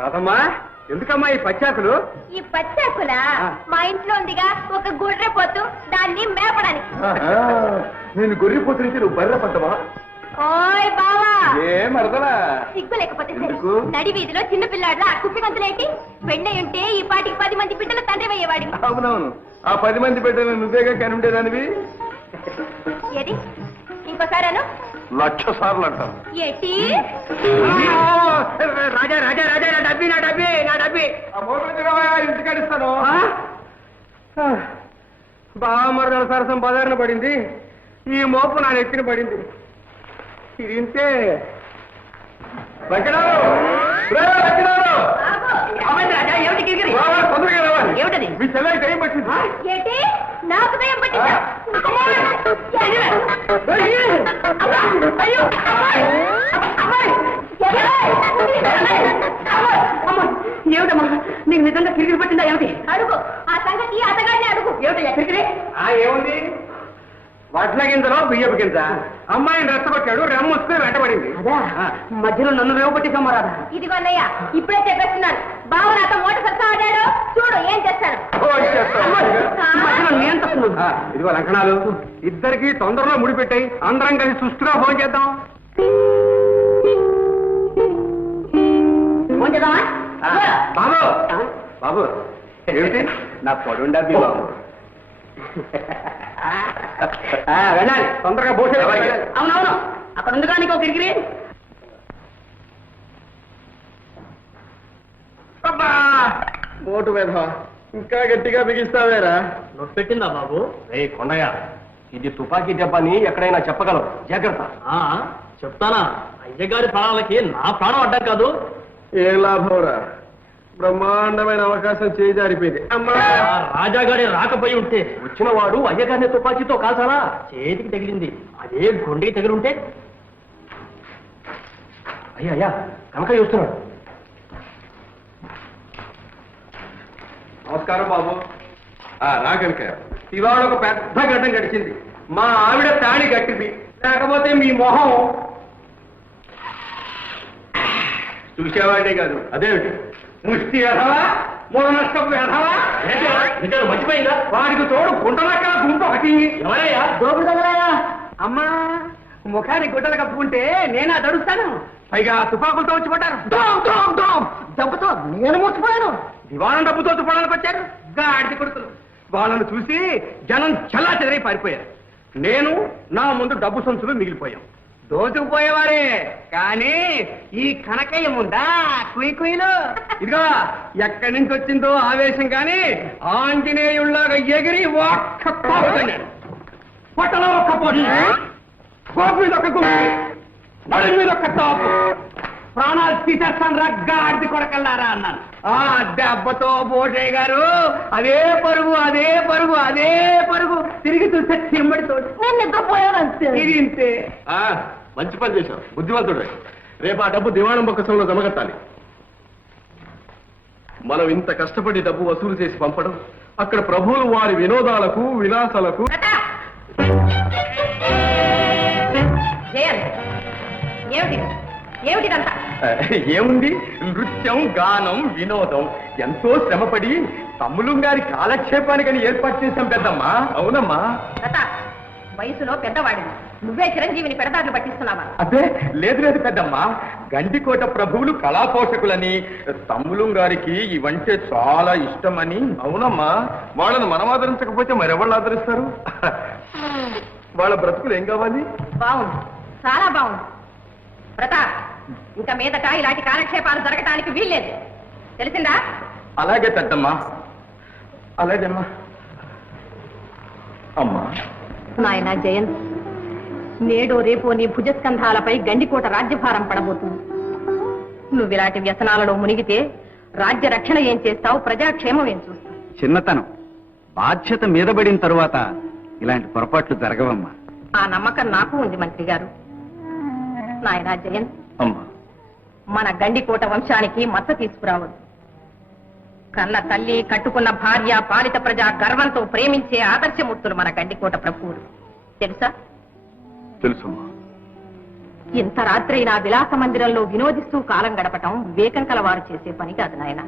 రాధమ్మా, ఎందుకమ్మా ఈ పచ్చాకులు? ఈ పచ్చాకులా? మా ఇంట్లో ఉందిగా ఒక గుర్రె పోతు, దాన్ని మేపడానికి. నేను గొర్రెపోతు నుంచి నువ్వు బర్రె పట్టవా? ఓయ్ బావా, మరదలా సిగ్గు లేకపోతే నడి వీధిలో చిన్న పిల్లాడ్లా కుప్పి గంతులేంటి? పెళ్ళై ఉంటే ఈ పాటికి 10 మంది బిడ్డలు తండ్రి అయ్యేవాడి. అవునవును, ఆ 10 మంది బిడ్డలు నువ్వేగా కనుండేదానివి. ఏది ఇంకోసారాను 1,00,000 సార్లు అంటాను. ఏటి? రాజా రాజా రాజా, నా డబ్బి నా డబ్బి నా డబ్బి ఇంటికడిస్తాను. బామరదల సరసం బజారున పడింది, ఈ మోపు నా నెత్తిన పడింది. ఇది ఇంతే. వెంకటారు, తొందరగా రావాలి. ఏమిటది? మీ చెల్లెకి దయ్యం పట్టింది. ఏటి? నాకు దయ్యం పట్టిందా? అయ్యో, ఏమిటమ్మా, నీకు నిజంగా కిరికిరి పట్టిందా? ఏమిటి? అడుగు, ఆ సంగతి అతగాడిని అడుగు. ఏమిటయ్యా కిరికిరి? ఏముంది, వడ్ల గింజలో బియ్యపు గింజ. అమ్మాయిని రెచ్చగొట్టాడు, రెమ్మొస్తే వెంటబడింది. అదా, మధ్యలో నన్ను రేవపట్టేసమ్మా రాదా? ఇదిగో అన్నయ్య, ఇప్పుడే చెప్పేస్తున్నాను. బావ నాతో మోట సత్తా ఆడాడు, చూడు ఏం చేస్తాడు. నేను తప్పున్నాను. ఇదిగో లంకణాలు, ఇద్దరికి తొందరలో ముడిపెట్టాయి, అందరం కలిసి సుష్టుగా ఫోన్ చేద్దాం. ఫోన్ చేద్దామా? బాబు బాబు, ఏమిటి నా పొడుండా బాబు? వెళ్ళాలి తొందరగా భూషణ. అవునవును, అక్కడ ఉంది కానీ ఇంకో కిరికిరి. ఓటు మీద ఇంకా గట్టిగా బిగిస్తావేరా? నొప్పి పెట్టిందా బాబు? రే కొండయ్య, ఇది తుపాకీ దెబ్బని ఎక్కడైనా చెప్పగలవు, జాగ్రత్త. చెప్తానా? అయ్యగారి ప్రాణాలకి నా ప్రాణం అడ్డం కాదు. ఏ లాభంరా, బ్రహ్మాండమైన అవకాశం చేజారిపోయింది. రాజాగారి రాకపోయి ఉంటే వచ్చిన వాడు అయ్యగారిని తుపాకీతో కాల్చాలా? చేతికి తగిలింది, అదే గుండెకి తగిలి ఉంటే. అయ్యా అయ్యా, కనకయ్య వస్తున్నాడు. నమస్కారం బాబు. రా కనకయ్య, ఇవాళ ఒక పెద్ద ఘటన గడిచింది. మా ఆవిడ తాళి కట్టింది, లేకపోతే మీ మొహం చూసేవాడే కాదు. అదేమిటి, ముష్టి ఎదవా, మూల నష్టపు ఎదవా, మర్చిపోయిందా? వాడికి తోడు గుంటలక్కడ గుంట ఒకటి. ఎవరయ్యా? దోపుడు తగలాయా? అమ్మా, ముఖానికి గుడ్డలు కప్పుకుంటే నేనా తడుస్తాను, పైగా తుపాకులతో వచ్చి పడ్డారు. దెబ్బతో నేను మూసిపోయాను. దివాణం డబ్బుతో తుపడానికి వచ్చారు గాడిది కొడుకులు. వాళ్ళను చూసి జనం చల్లా చెదరై పారిపోయారు. నేను నా ముందు డబ్బు సంచులు మిగిలిపోయాం. దోచుకుపోయేవారే కానీ ఈ కనకయ్య ముందా కుయ్యలు. ఇదిగో ఎక్కడి నుంచి వచ్చిందో ఆవేశం కానీ ఆంజనేయుల్లాగా ఎగిరి ఒక్క తాగుతున్నాను. పొట్టలో ఒక్క పొడి, కోపి మీద ఒక్క గుంపు, నడి మీద ఒక్క తాపు, ప్రాణాలు తీసేస్తాను రగ్గాడిది కొడకల్లారా అన్నాను. ఆ దెబ్బతో బోషయ్య గారు అదే పరుగు అదే పరుగు అదే పరుగు, తిరిగి చూస్తే చిమ్మడితో నేను నిద్రపోయాను అంతే. ఇది ఇంతే. మంచి పని చేశావు, బుద్ధివంతుడు. రేపు ఆ డబ్బు దివాణం బొక్కసంలో జమగట్టాలి. మనం ఇంత కష్టపడి డబ్బు వసూలు చేసి పంపడం, అక్కడ ప్రభువులు వారి వినోదాలకు విలాసాలకు. ఏమిటి ఏమిటిదంతా? ఏముంది, నృత్యం గానం వినోదం ఎంతో శ్రమపడి తమ్ములు గారి కాలక్షేపానికని ఏర్పాటు చేశాం పెద్దమ్మా. అవునమ్మా. వయసులో పెద్దవాడిని, నువ్వే చిరంజీవిని పెడదారులు పట్టిస్తున్నావా? అదే లేదు లేదు పెద్దమ్మా, గండికోట ప్రభువులు కళాపోషకులని, తమ్ములు గారికి ఇవంటే చాలా ఇష్టమని. అవునమ్మా, వాళ్ళని మనం ఆదరించకపోతే మరెవాళ్ళు ఆదరిస్తారు? వాళ్ళ బ్రతుకులు ఏం కావాలి? బాగుంది, చాలా బాగుంది. ప్రతాప్, ఇంకా మీదట ఇలాంటి కాలక్షేపాలు జరగటానికి వీల్లేదు, తెలిసిందా? అలాగే పెద్దమ్మా, అలాగేమ్మా. అమ్మా నాయనా జయంత్, నేడో రేపో నీ భుజస్కంధాలపై గండికోట రాజ్యభారం పడబోతుంది. నువ్వు ఇలాంటి వ్యసనాలలో మునిగితే రాజ్య రక్షణ ఏం చేస్తావు, ప్రజాక్షేమం ఏం చూస్తావు? చిన్నతనం, బాధ్యత మీదబడిన తరువాత ఇలాంటి పొరపాట్లు జరగవమ్మా. ఆ నమ్మకం నాకు ఉంది మంత్రి గారు. నాయనా జయంత్, అమ్మా, మన గండికోట వంశానికి మచ్చ తీసుకురావద్దు. కన్న తల్లి, కట్టుకున్న భార్య, పాలిత ప్రజ గర్వంతో ప్రేమించే ఆదర్శమూర్తులు మన గండికోట ప్రభువులు, తెలుసా? తెలుసమ్మా. ఇంత రాత్రి నా విలాస మందిరంలో వినోదిస్తూ కాలం గడపటం వివేకం కలవారు చేసే పని కాదు నాయన.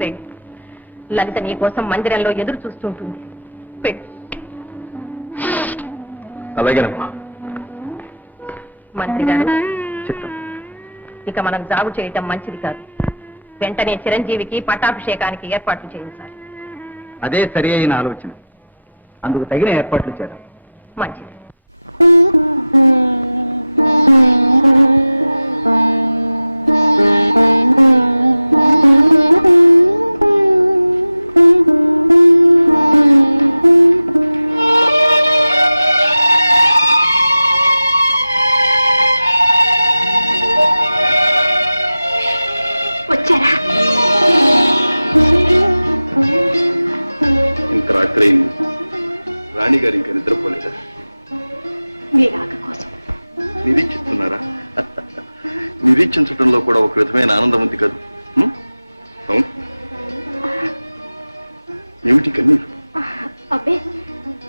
వెళ్ళు. లలిత నీ కోసం మందిరంలో ఎదురు చూస్తుంటుంది. వెళ్ళు. అలాగేనమ్మా. మంత్రి గారు, చిత్తం. ఇక మనం జాగు చేయటం మంచిది కాదు. వెంటనే చిరంజీవికి పట్టాభిషేకానికి ఏర్పాట్లు చేయించాలి. అదే సరి అయిన ఆలోచన. అందుకు తగిన ఏర్పాట్లు చేద్దాం. మంచిది. వచ్చారా? ఇంత రాత్రి అయింది. రాణిగారు ఇంకా నిద్రపోలేదా? మీ రాక కోసం నిరీక్షిస్తున్నారా? నిరీక్షించడంలో కూడా ఒక విధమైన ఆనందం ఉంది కదా. అవును. ఏమిటి కన్నీరు? అబ్బే,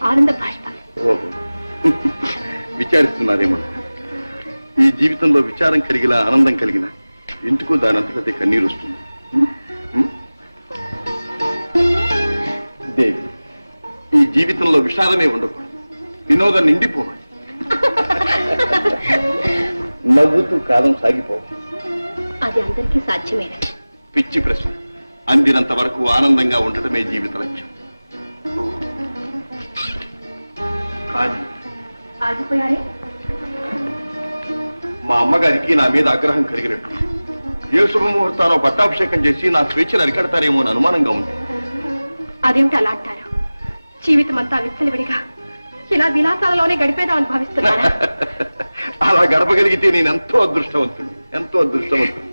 ఆనంద బాష్పాలు. ఓహో, విచారిస్తున్నారేమో. ఈ జీవితంలో విచారం కలిగిన ఆనందం కలిగిన ఎందుకు దానంతటదే కన్నీరు వస్తుంది. దేవి, ఈ జీవితంలో విషాదమే ఉండకూడదు, వినోదం నిండిపోవాలి. నవ్వుతూ కాలం సాగిపోవాలి. అది అందరికీ సాధ్యమే. పిచ్చి ప్రశ్న. అందినంత వరకు ఆనందంగా ఉండటమే జీవిత లక్ష్యం. కానీ ఆగిపోయారే? మా అమ్మగారికి నా మీద ఆగ్రహం కలిగినట్టు ఏ శుభముహూర్తానో పట్టాభిషేకం చేసి నా స్వేచ్ఛను అరికడతారేమో అని అనుమానంగా ఉంది. అదేమిటి అలా అంటారు? జీవితం అంతా విచ్చలవిడిగా ఇలా విలాసాలలోనే గడిపేదామని భావిస్తున్నారా? అలా గడపగలిగితే నేను ఎంతో అదృష్టవంతుడు, ఎంతో అదృష్టవంతుడు.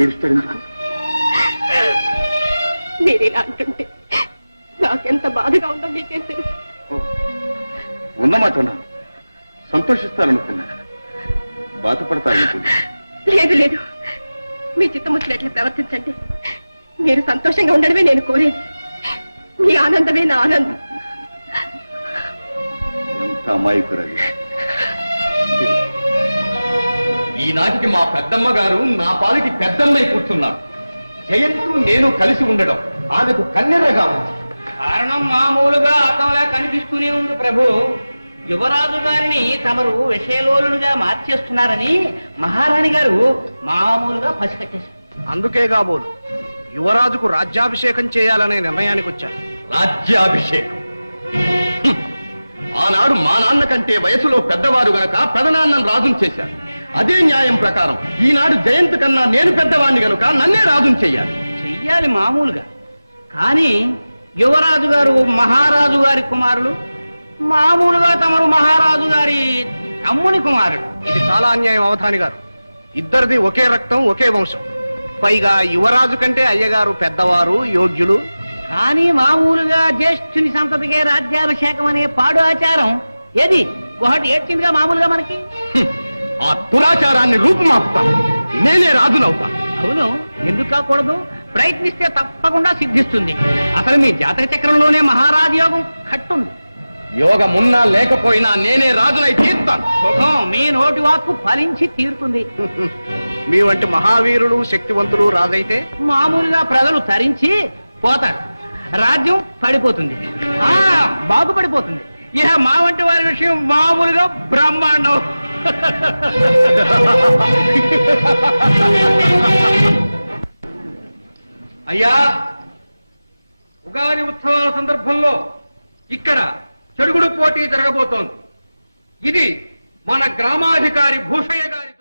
ఏడుస్తాడు ఎందుకు? మీరు ఇలా అంటుంటే నాకెంత బాధగా ఉందో మీకేం తెలుసు. ఉన్నమాట ఉన్నాను. సంతోషిస్తారనుకున్నా, బాధపడతారనుకున్నా. లేదు లేదు, మీ చిత్తం వచ్చినట్లు ప్రవర్తించండి. మీరు సంతోషంగా ఉండడమే నేను కోరేది. మీ ఆనందమే నా ఆనందం. ఎంత అమాయకురాలి. ఈనాటికి మా పెద్దమ్మ గారు నా పాలికి పెద్దమ్మై కూర్చున్నారు. జయంతు నేను కలిసి ఉండడం ఆమెకు కన్నెర్రగా ఉంది. కారణం మామూలుగా అర్థంలా కనిపిస్తూనే ఉంది ప్రభు. యువరాజు గారిని తమరు విషయలోలుగా మార్చేస్తున్నారని మహారాణి గారు మామూలుగా పసికట్టేశారు. అందుకే కాబోలు యువరాజుకు రాజ్యాభిషేకం చేయాలనే నిర్ణయానికి వచ్చాను. రాజ్యాభిషేకం. ఆనాడు మా నాన్న కంటే వయసులో పెద్దవారు గనక పెదనాన్నను రాజును చేశారు. అదే న్యాయం ప్రకారం ఈనాడు జయంత్ కన్నా నేను పెద్దవాణ్ణి గనుక నన్నే రాజును చెయ్యాలి. చెయ్యాలి మామూలుగా. కానీ యువరాజు గారు మహారాజు గారి కుమారులు, మామూలుగా తమరు మహారాజు గారి తమ్ముని కుమారుడు. ఇది చాలా అన్యాయం అవధాని గారు. ఇద్దరిది ఒకే రక్తం, ఒకే వంశం. పైగా యువరాజు కంటే అయ్యగారు పెద్దవారు, యోగ్యులు. కానీ మామూలుగా జ్యేష్ఠుని సంతతికే రాజ్యాభిషేకం అనే పాడు ఆచారం ఏది ఒకటి ఏడ్చిందిగా మామూలుగా మనకి. ఆ దురాచారాన్ని రూపుమాపుతాను. నేనే రాజునవుతా. అవును, ఎందుకు కాకూడదు? ప్రయత్నిస్తే తప్పకుండా సిద్ధిస్తుంది. అసలు మీ జాతక చక్రంలోనే మహారాజు యోగం కట్టుంది. యోగమున్నా లేకపోయినా నేనే రాజునై తీర్తాను. సుఖం మీ నోటి వాక్కు ఫలించి తీరుతుంది. మీ వంటి మహావీరులు, శక్తివంతులు రాజైతే మామూలుగా ప్రజలు తరించి పోతారు, రాజ్యం పడిపోతుంది, బాగుపడిపోతుంది. ఇక మా వంటి వారి విషయం మామూలుగా బ్రహ్మాండం. అయ్యా, ఉగాది ఉత్సవాల సందర్భంలో ఇక్కడ చెడుగుడు పోటీ జరగబోతోంది. ఇది మన గ్రామాధికారి భూషయ్య గారి